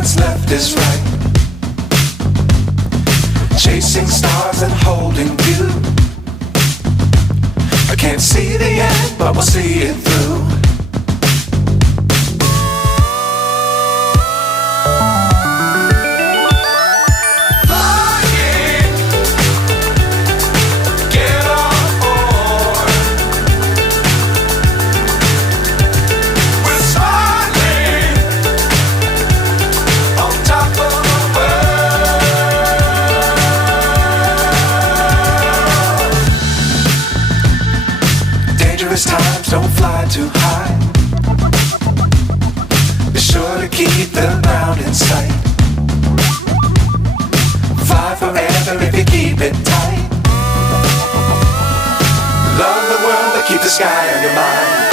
what's left is right. Chasing stars and holding you. I can't see the end, but we'll see it through. Times don't fly too high. Be sure to keep the ground in sight. Fly forever if you keep it tight. Love the world but keep the sky on your mind.